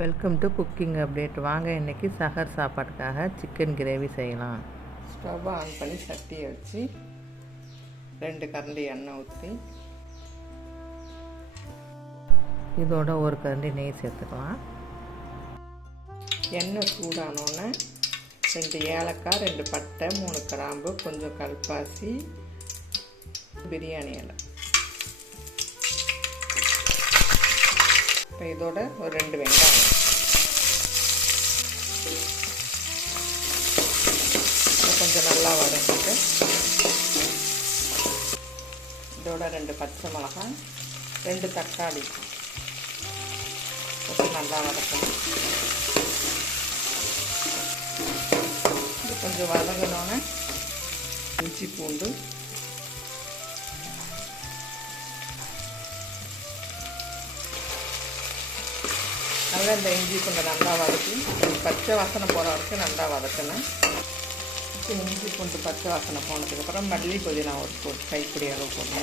Welcome to cooking update. வாங்க இன்றைக்கி சஹர் சாப்பாட்டுக்காக சிக்கன் கிரேவி செய்யலாம். ஸ்டவ் ஆன் பண்ணி சட்டியை வச்சு 2 கரண்டி எண்ணெய் ஊற்றி இதோட ஒரு கரண்டி நெய் சேர்த்துக்கலாம். எண்ணெய் சூடானோன்னே 2 ஏலக்காய், 2 பட்டை, 3 கிராம்பு, கொஞ்சம் கல்பாசி, பிரியாணி இலை. இப்போ இதோட ஒரு 2 வெங்காயம், கொஞ்சம் நல்லா வதக்கிட்டு இதோட 2 பச்சை மிளகாய், 2 தக்காளி போட்டு நல்லா வதக்கணும். இது கொஞ்சம் வதங்கினோன்னே இஞ்சி பூண்டு, நல்லா இந்த இஞ்சி கொஞ்சம் நல்லா வதக்கி பச்சை வாசனை போகிற வரைக்கும் நல்லா வதக்கணும். இஞ்சி பூண்டு பச்சை வாசனை போனதுக்கப்புறம் மல்லி புதினா ஒரு கைப்பிடி அளவு போடுங்க.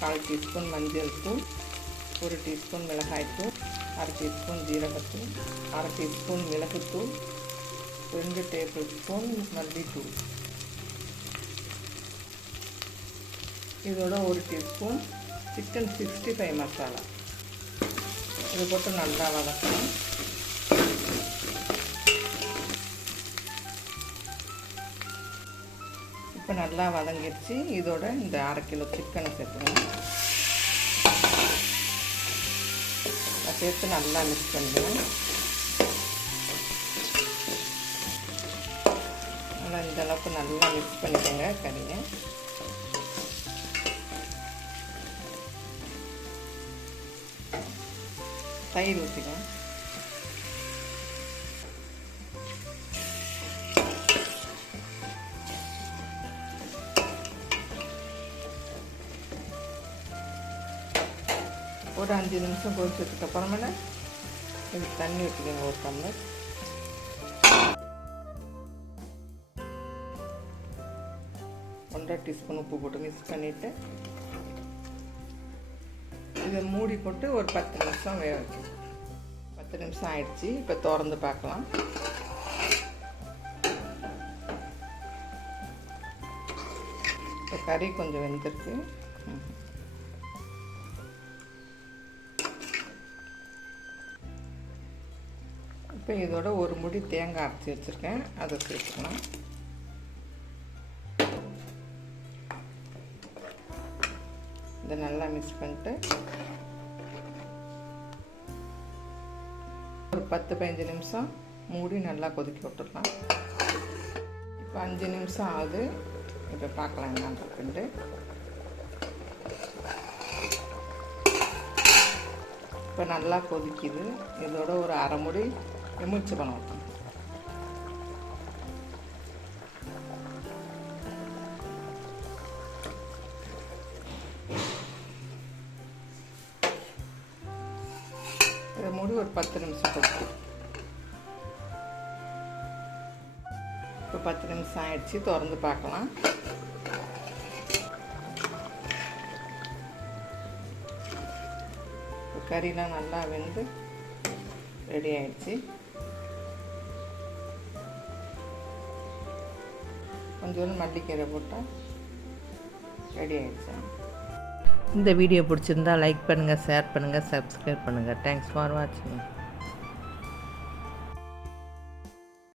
கால் டீஸ்பூன் மஞ்சள் தூள், 1 டீஸ்பூன் மிளகாய்த்தூள், 1/2 டீஸ்பூன் ஜீரகத்தூள், 1/2 டீஸ்பூன் மிளகுத்தூள், 2 டேபிள் ஸ்பூன் மல்லித்தூள், இதோட 1 டீஸ்பூன் சிக்கன் 65 மசாலா. இது போட்டு நல்லா வதக்கணும். இப்போ நல்லா வதங்கிடுச்சு. இதோட இந்த 1/2 கிலோ சிக்கனை சேர்த்துக்கணும். சேர்த்து நல்லா மிக்ஸ் பண்ணிக்கணும். நல்லா இந்த அளவுக்கு நல்லா மிக்ஸ் பண்ணிக்கோங்க கறியை. தயிர் ஊற்றிக்கலாம். ஒரு 5 நிமிஷம் கொதிச்சதுக்கு அப்புறமேல இதுக்கு தண்ணி ஊற்றிக்கோங்க. 1 டம்ளர். ஒன்றரை டீஸ்பூன் உப்பு போட்டு மிக்ஸ் பண்ணிவிட்டு இதை மூடி போட்டு ஒரு 10 நிமிஷம் வேக வைக்கணும். 10 நிமிஷம் ஆயிடுச்சு. இப்போ திறந்து பார்க்கலாம். இப்போ கறி கொஞ்சம் வெந்திருக்கு. இப்போ இதோட ஒரு முடி தேங்காய் அரைச்சி வச்சுருக்கேன், அதை சேர்த்துக்கலாம். இதை நல்லா மிக்ஸ் பண்ணிட்டு ஒரு 10-15 நிமிஷம் மூடி நல்லா கொதிக்க விட்டுடலாம். இப்போ 5 நிமிஷம் ஆகுது. இப்போ பார்க்கலாம் என்ன இருக்குன்ட்டு. இப்போ நல்லா கொதிக்குது. இதோட ஒரு 1/2 மூடி எலுமிச்சை பழம் ஊற்றணும். இதை மூடி ஒரு 10 நிமிஷம் கொதிக்கும். இப்போ 10 நிமிஷம் ஆயிடுச்சு. திறந்து பார்க்கலாம். இப்போ கறிலாம் நல்லா வெந்து ரெடி ஆயிடுச்சு. கொஞ்சம் மல்லிக்கீரை போட்டால் ரெடி ஆயிடுச்சு. இந்த வீடியோ பிடிச்சிருந்தா லைக் பண்ணுங்கள், ஷேர் பண்ணுங்கள், சப்ஸ்கிரைப் பண்ணுங்கள். தேங்க்ஸ் ஃபார் வாட்சிங்.